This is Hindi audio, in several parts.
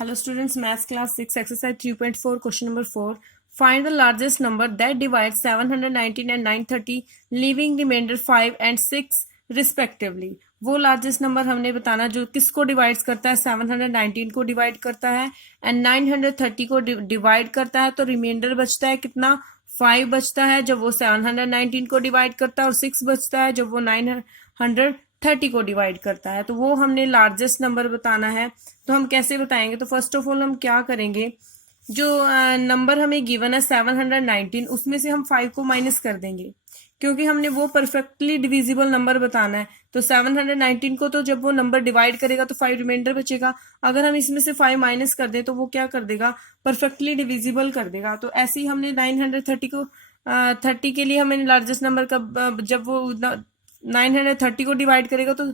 Hello students, Maths class 6 exercise 3.4 question number 4. Find the largest number that divides 719 and 930 leaving remainder 5 and 6 respectively. वो लार्जेस्ट नंबर हमने बताना जो किसको डिवाइड करता है, 719 को डिवाइड करता है एंड 930 को डिवाइड करता है, तो रिमाइंडर बचता है कितना, 5 बचता है जब वो 719 को डिवाइड करता है और 6 बचता है जब वो 930 को डिवाइड करता है। तो वो हमने लार्जेस्ट नंबर बताना है। तो हम कैसे बताएंगे, तो फर्स्ट ऑफ ऑल हम क्या करेंगे, जो नंबर हमें गिवन है 719 उसमें से हम 5 को माइनस कर देंगे क्योंकि हमने वो परफेक्टली डिविजिबल नंबर बताना है। तो 719 को तो जब वो नंबर डिवाइड करेगा तो 5 रिमाइंडर बचेगा। अगर हम इसमें से 5 माइनस कर दें तो वो क्या कर देगा, परफेक्टली डिविजिबल कर देगा। तो ऐसे ही हमने 930 को 30 के लिए हमें लार्जेस्ट नंबर का जब वो 930 को डिवाइड करेगा तो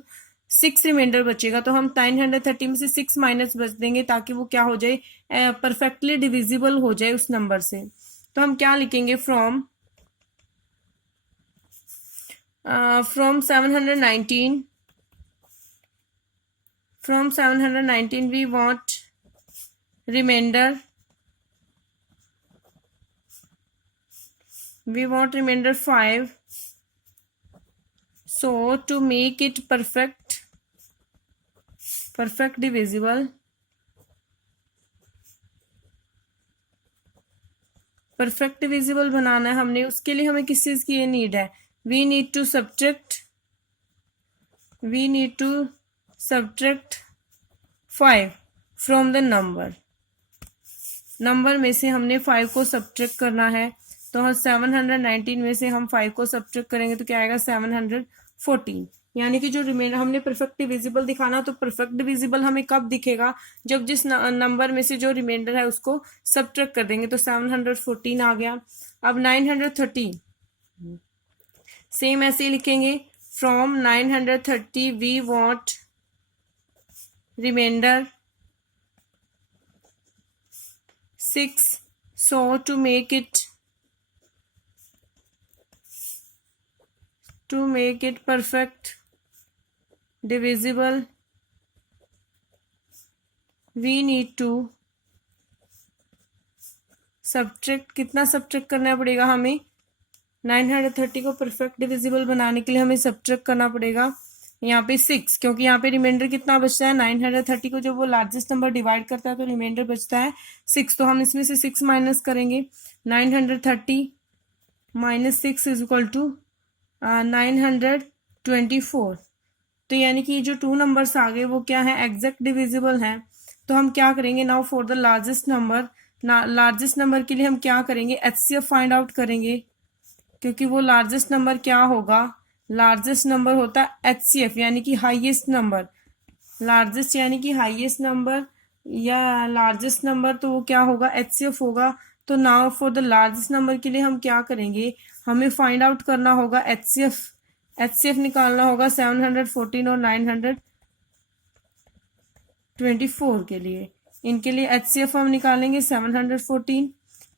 6 रिमाइंडर बचेगा। तो हम 930 में से 6 माइनस बच देंगे ताकि वो क्या हो जाए, परफेक्टली डिविजिबल हो जाए उस नंबर से। तो हम क्या लिखेंगे, from 719 we want remainder 5. So to make it perfect divisible, perfect divisible बनाना है हमने, उसके लिए हमें किस चीज की ये नीड है, we need to subtract 5 from the number में से हमने 5 को सब्ट्रैक्ट करना है। तो 719 में से हम 5 को सब्ट्रैक्ट करेंगे तो क्या आएगा, 714। यानी कि जो रिमाइंडर हमने परफेक्ट डिविजिबल दिखाना, तो परफेक्ट डिविजिबल हमें कब दिखेगा, जब जिस नंबर में से जो रिमाइंडर है उसको सब्ट्रैक्ट कर देंगे। तो 714 आ गया। अब 930 सेम ऐसे ही लिखेंगे, from 930 we want remainder 6. So to make it perfect divisible, we need to subtract, कितना सब्ट्रैक्ट करना पड़ेगा हमें, 930 को परफेक्ट डिविजिबल बनाने के लिए हमें सब्ट्रैक्ट करना पड़ेगा यहाँ पे 6, क्योंकि यहाँ पे रिमाइंडर कितना बचता है, 930 को जब वो लार्जेस्ट नंबर डिवाइड करता है तो रिमाइंडर बचता है 6। तो हम इसमें से 6 माइनस करेंगे, 930 माइनस 6 इज इक्वल टू 924। तो यानी कि जो 2 नंबर्स आ गए वो क्या है, एग्जैक्ट डिविजिबल हैं। तो हम क्या करेंगे, now for the largest number के लिए हम क्या करेंगे, एचसीएफ फाइंड आउट करेंगे, क्योंकि वो लार्जेस्ट नंबर क्या होगा, लार्जेस्ट नंबर होता है एचसीएफ यानी कि हाईएस्ट नंबर, लार्जेस्ट यानी कि हाईएस्ट नंबर या लार्जेस्ट नंबर, तो वो क्या होगा, एचसीएफ होगा। तो now for the largest number के लिए हम क्या करेंगे, हमें फाइंड आउट करना होगा एचसीएफ निकालना होगा 714 और 924 के लिए। इनके लिए एचसीएफ हम निकालेंगे 714,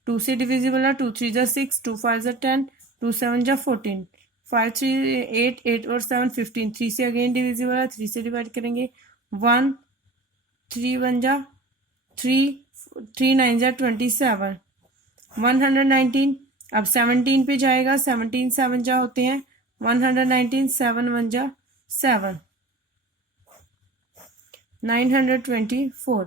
2 से डिविजिबल है, 2 3 जा 6, 2 5 जा 10, 2 7 जा 14, 5 3 8, 8 और 7 15, 3 से अगेन डिविजिबल है, 3 से डिवाइड करेंगे, 1 3 1 जा 3, 3 9 जा 27, 119। अब 17 पे जाएगा, 17 7 जा होते हैं 119, 7 1 जा 7, 924।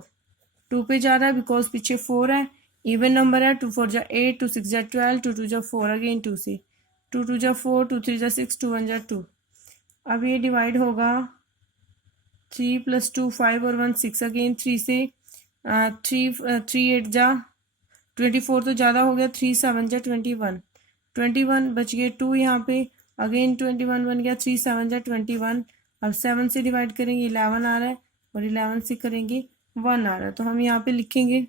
2 पे जा रहा है बिकॉज पीछे 4 है, इवन नंबर है, 2 4 जा 8, 2 6 जा 12, 2 2 जा 4, अगेन 2 से, 2 2 जा 4, 2 3 जा 6, 2 1 जा 2। अब ये डिवाइड होगा 3 + 2 5 और 1 6, अगेन 3 से 3 8 जा 24 तो ज़्यादा हो गया, 3 7 जा 21 बच गए 2 यहाँ पे, अगेन 21 बन गया, 3 7 जा 21। अब 7 से डिवाइड करेंगे 11 आ रहा है और 11 से करेंगे 1 आ रहा है। तो हम यहाँ पे लिखेंगे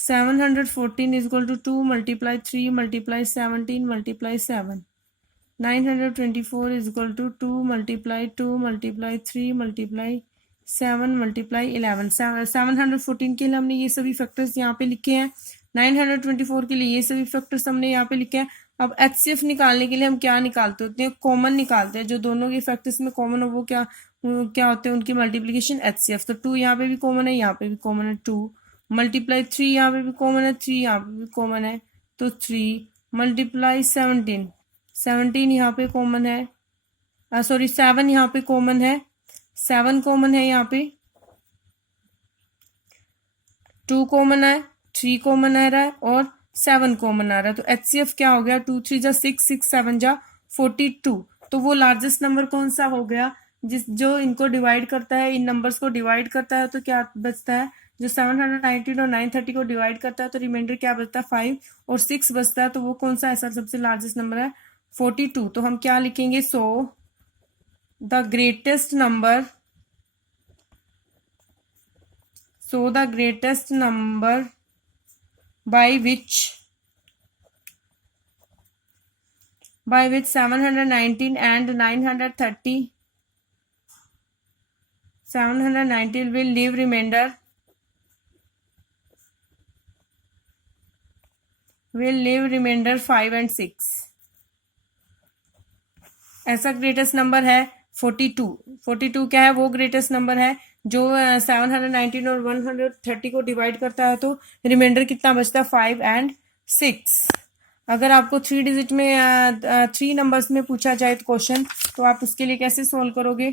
714 is equal to 2 × 3 × 17 × 7, 924 is equal to 2 × 2 × 3 × 7 × 11। 714 के लिए हमने ये सभी फैक्टर्स यहाँ पे लिखे हैं, 924 के लिए ये सभी फैक्टर्स हमने यहाँ पे लिखे हैं। अब एचसीएफ निकालने के लिए हम क्या निकालते होते हैं, कॉमन निकालते हैं, जो दोनों के फैक्टर्स में कॉमन हो वो क्या क्या होते हैं उनकी मल्टीप्लीकेशन HCF। तो 2 यहाँ पे भी कॉमन है, यहाँ पे भी कॉमन है 2 मल्टीप्लाई 3 यहाँ पे भी कॉमन है, 3 यहाँ पे भी कॉमन है, तो 3 मल्टीप्लाई 17 यहाँ पे कॉमन है, सॉरी 7 यहाँ पे कॉमन है, 7 कॉमन है, यहाँ पे 2 कॉमन है, 3 कॉमन आ रहा है और 7 कॉमन आ रहा है। तो HCF क्या हो गया, 2 3 जा 6, 6 7 जा 42। तो वो लार्जेस्ट नंबर कौन सा हो गया जो इनको डिवाइड करता है, इन नंबर्स को डिवाइड करता है। तो क्या बचता है, जो 719 और 930 को डिवाइड करता है तो रिमाइंडर क्या बचता है, 5 और 6 बचता है। तो वो कौन सा ऐसा सबसे लार्जेस्ट नंबर है, 42। तो हम क्या लिखेंगे, so the greatest number by which 719 and 930 will leave remainder 5 and 6। ऐसा ग्रेटेस्ट नंबर है 42। 42 क्या है, वो ग्रेटेस्ट नंबर है जो 719 और 130 को डिवाइड करता है। तो रिमाइंडर कितना बचता है, 5 and 6। अगर आपको 3 डिजिट में 3 नंबर्स में पूछा जाए तो क्वेश्चन, तो आप उसके लिए कैसे सोल्व करोगे।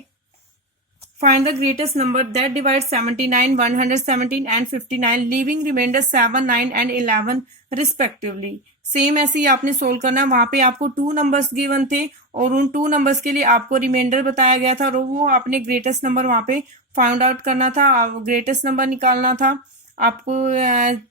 Find the greatest number that divide 79, 117 and 59 leaving remainder 7, 9 and 11 respectively. Same ऐसे ही आपने सोल्व करना है। वहां पे आपको 2 नंबर्स गिवन थे और उन 2 नंबर्स के लिए आपको रिमाइंडर बताया गया था और वो आपने ग्रेटेस्ट नंबर वहां पे फाइंड आउट करना था, ग्रेटेस्ट नंबर निकालना था। आपको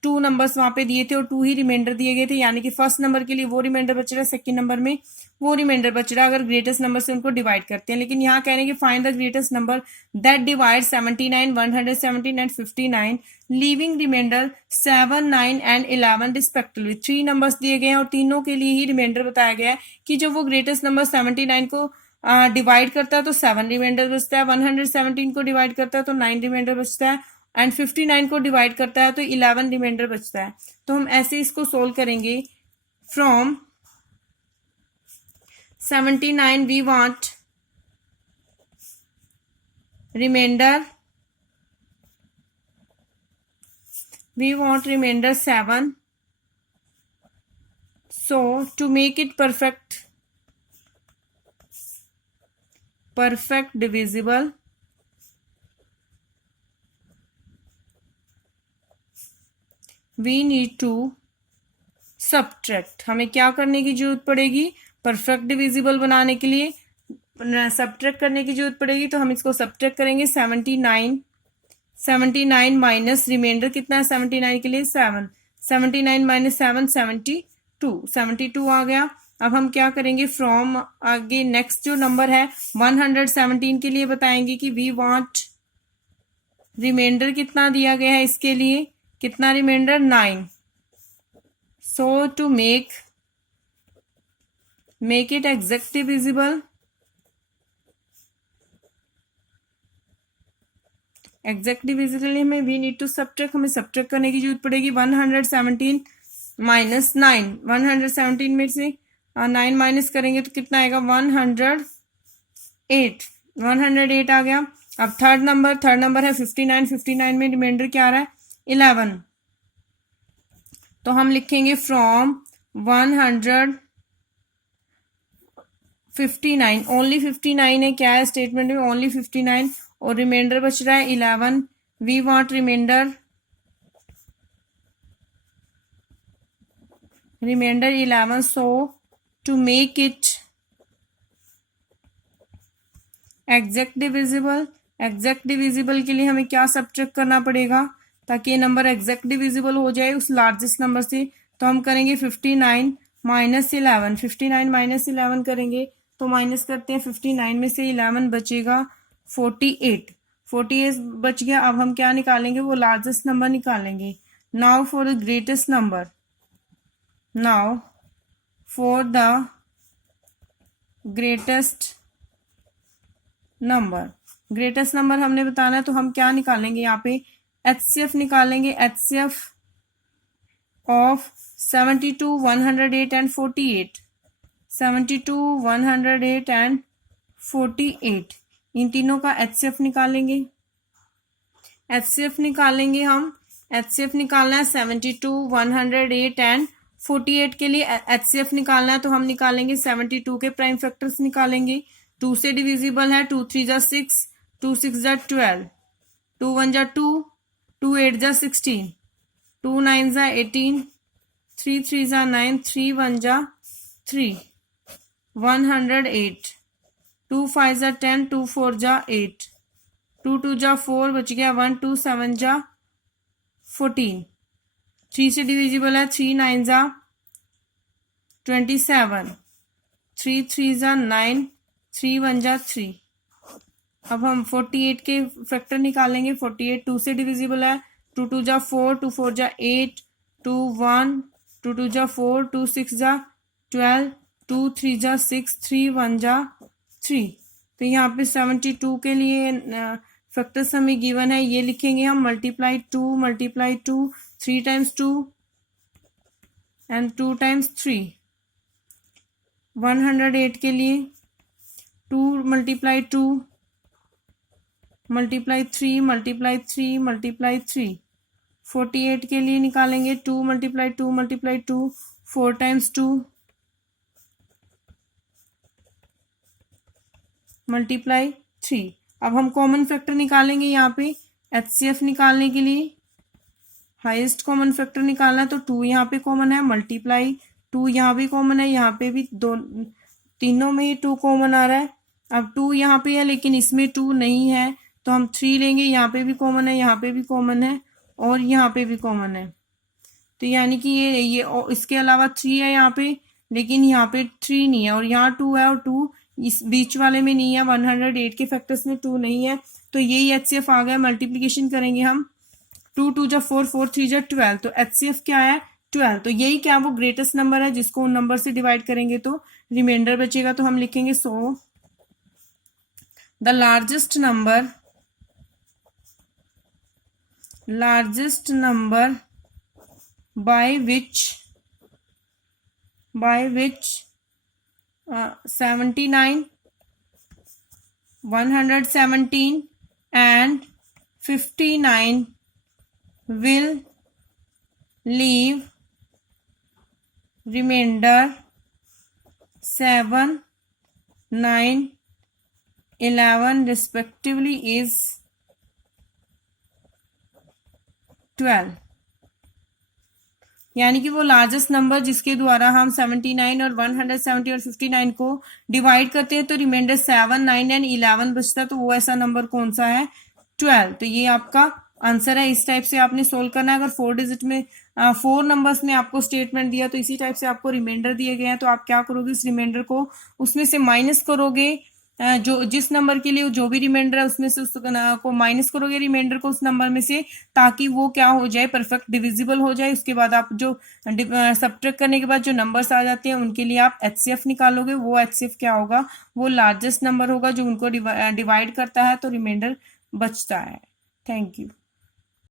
2 नंबर्स वहां पे दिए थे और 2 ही रिमाइंडर दिए गए थे, यानी कि फर्स्ट नंबर के लिए वो रिमाइंडर बच रहा है, सेकंड नंबर में वो रिमाइंडर बच रहा है अगर ग्रेटेस्ट नंबर से उनको डिवाइड करते हैं। लेकिन यहाँ कह रहे हैं कि find the greatest number that divide 79, 117 and 59 leaving remainder 7, 9 and 11 respectively. 3 numbers दिए गए हैं और तीनों के लिए ही रिमाइंडर बताया गया है कि जब वो ग्रेटेस्ट नंबर 79 को डिवाइड करता है तो 7 रिमाइंडर बचता है, 117 को डिवाइड करता है तो 9 रिमाइंडर बचता है एंड 59 को डिवाइड करता है तो 11 रिमाइंडर बचता है। तो हम ऐसे इसको सोल्व करेंगे। From 79 we want remainder 7। so to make it perfect divisible, we need to subtract। हमें क्या करने की जरूरत पड़ेगी, परफेक्ट डिविजिबल बनाने के लिए सब्ट्रैक्ट करने की जरूरत पड़ेगी। तो हम इसको सब्ट्रैक्ट करेंगे 79 माइनस रिमाइंडर कितना है 79 के लिए 7, 79 माइनस 7 72 आ गया। अब हम क्या करेंगे, फ्रॉम आगे नेक्स्ट जो नंबर है 117 के लिए बताएंगे कि वी वांट रिमाइंडर कितना दिया गया है, इसके लिए कितना remainder 9। So to make it exact divisible, हमें वी नीड टू सब्ट्रैक्ट, हमें सब्ट्रैक्ट करने की जरूरत पड़ेगी। 117 माइनस 9, 117 में से 9 माइनस करेंगे तो कितना आएगा 108 आ गया। अब थर्ड नंबर है 59 में रिमाइंडर क्या आ रहा है 11। तो हम लिखेंगे फ्रॉम 159 ओनली 59 है, क्या है स्टेटमेंट में ओनली 59 और रिमाइंडर बच रहा है 11। We want remainder 11। So to make it exact divisible के लिए हमें क्या सब्ट्रैक्ट करना पड़ेगा ताकि ये नंबर एग्जैक्ट डिविजिबल हो जाए उस लार्जेस्ट नंबर से। तो हम करेंगे 59 माइनस 11, 59 माइनस 11 करेंगे तो माइनस करते हैं 59 में से 11 बचेगा 48 बच गया। अब हम क्या निकालेंगे, वो लार्जेस्ट नंबर निकालेंगे। Now for the greatest number हमने बताना है तो हम क्या निकालेंगे, यहाँ पे HCF निकालेंगे। HCF ऑफ 72, 108 and 48, 72, 108 and 48 इन तीनों का HCF निकालेंगे। HCF निकालेंगे हम। HCF निकालना है 72, 108 एंड 48 के लिए HCF निकालना है तो हम निकालेंगे 72 के प्राइम फैक्टर्स निकालेंगे। 2 से डिविजिबल है, 2 3 जा 6, 2 6 जा 12, 2 1 जा 2, 2 8 जा 16, 2 9 जा 18, 3 3 जा 9, 3 1 जा 3, 108, 2 5 जा 10, 2 4 जा 8, 2 2 जा 4 बच गया 1, 2 7 जा 14, 3 से डिविजिबल है, 3 9 जा 27, 3 3 जा 9, 3 1 जा 3। अब हम 48 के फैक्टर निकालेंगे। 48 2 से डिविजिबल है, 2 2 जा 4, 2 4 जा 8, 2 1, 2 2 जा 4, 2 6 जा 12, 2 3 जा 6, 3 1 जा 3। तो यहाँ पे 72 के लिए फैक्टर्स हमें गिवन है, ये लिखेंगे हम मल्टीप्लाई 2 3 टाइम्स 2 एंड 2 टाइम्स 3। 108 के लिए 2 मल्टीप्लाई 2 मल्टीप्लाई 3 मल्टीप्लाई 3 मल्टीप्लाई 3। 48 के लिए निकालेंगे 2 मल्टीप्लाई 2 मल्टीप्लाई 2, 4 टाइम्स 2 मल्टीप्लाई 3। अब हम कॉमन फैक्टर निकालेंगे यहाँ पे HCF निकालने के लिए। हाईएस्ट कॉमन फैक्टर निकालना है तो 2 यहाँ पे कॉमन है, मल्टीप्लाई 2 यहाँ भी कॉमन है, यहाँ पे भी दो तीनों में ही 2 कॉमन आ रहा है। अब 2 यहाँ पे है लेकिन इसमें 2 नहीं है तो हम 3 लेंगे, यहाँ पे भी कॉमन है, यहाँ पे भी कॉमन है और यहाँ पे भी कॉमन है। तो यानी कि ये इसके अलावा 3 है यहाँ पे, लेकिन यहाँ पे 3 नहीं है और यहाँ 2 है और 2 इस बीच वाले में नहीं है। 108 के फैक्टर्स में 2 नहीं है तो यही HCF आ गया। मल्टीप्लीकेशन करेंगे हम, 2 2 जा 4, 4 3 जा 12, तो HCF क्या है 12। तो यही क्या वो ग्रेटेस्ट नंबर है जिसको उन नंबर से डिवाइड करेंगे तो रिमाइंडर बचेगा। तो हम लिखेंगे so the largest number by which 79, 117 and 59 will leave remainder 7, 9, 11 respectively is 12। यानी कि वो लार्जेस्ट नंबर जिसके द्वारा हम 79 और 170 और 59 को डिवाइड करते हैं तो रिमाइंडर 7, 9 एंड 11 बचता है, तो वो ऐसा नंबर कौन सा है 12। तो ये आपका आंसर है। इस टाइप से आपने सोल्व करना है। अगर 4 डिजिट में 4 नंबर्स में आपको स्टेटमेंट दिया तो इसी टाइप से आपको रिमाइंडर दिए गए हैं तो आप क्या करोगे, इस रिमाइंडर को उसमें से माइनस करोगे, जो जिस नंबर के लिए जो भी रिमाइंडर है उसमें से उसको माइनस करोगे रिमाइंडर को उस नंबर में से, ताकि वो क्या हो जाए परफेक्ट डिविजिबल हो जाए। उसके बाद आप जो सब्ट्रैक्ट करने के बाद जो नंबर्स आ जाते हैं उनके लिए आप HCF निकालोगे। वो HCF क्या होगा, वो लार्जेस्ट नंबर होगा जो उनको डिवाइड करता है तो रिमाइंडर बचता है। Thank you.